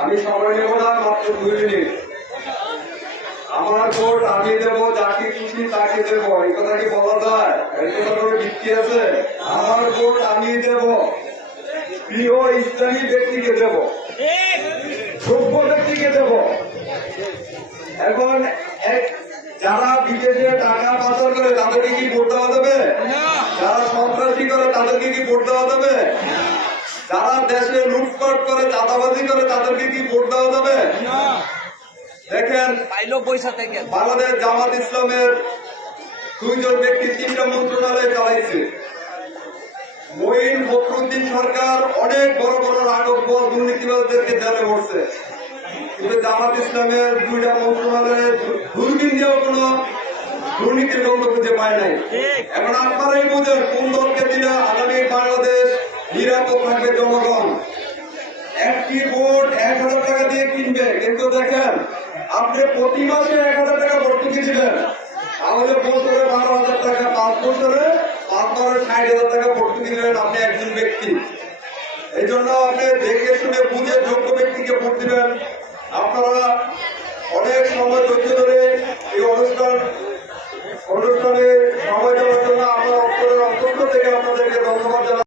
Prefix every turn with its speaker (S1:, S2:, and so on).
S1: আমি সময় নেব না, মাত্র দুই মিনিট। আমার ভোট, আমি দেব, যাকে খুশি তাকে দেব। এই কথা কি বলা যায়? এই কথা কোনো ভিত্তি আছে? আমার ভোট, আমি দেব। প্রিয় ইসলামী ব্যক্তিকে দেব। সভ্য ব্যক্তিকে দেব। এখন যারা বিদেশে টাকা পাচার করে, তাদেরকে কি ভোট দেওয়া যাবে যারা সন্ত্রাসী করে তাদেরকে কি ভোট দেওয়া যাবে? যারা দেশে লুটপাট করে চাঁদাবাজি করে তাদেরকে কি ভোট দেওয়া যাবে? দেখেন বাংলাদেশ জামাত ইসলামের দুইজন ব্যক্তি তিনটা মন্ত্রণালয় চালাইছে। মঈন ফখরুদ্দিন সরকার অনেক বড় বড় রাঘব দুর্নীতিবাদদেরকে জেলে পড়ছে কিন্তু জামাত ইসলামের দুইটা মন্ত্রণালয়ে দু- দূরবীন দিয়েও কোনো দুর্নীতির গন্ধ খুঁজে পায় নাই। এখন আপনারাই বুঝেন কোন দায়িত্ব থাকবে জনগণ। একটি ভোট এক হাজার টাকা দিয়ে কিনবে। কিন্তু দেখেন, আপনি প্রতি মাসে এক হাজার টাকা ভোট কিনেছিলেন আমাদের বছরে বারো হাজার টাকা। পাঁচ বছরে পাঁচ বারে ষাট হাজার টাকা ভোট কিনেছিলেন আপনি একজন ব্যক্তি। এই জন্য আপনি দেখে শুনে বুঝে যোগ্য ব্যক্তিকে ভোট দিবেন। আপনারা অনেক সময় ধৈর্য ধরে এই অনুষ্ঠান অনুষ্ঠানে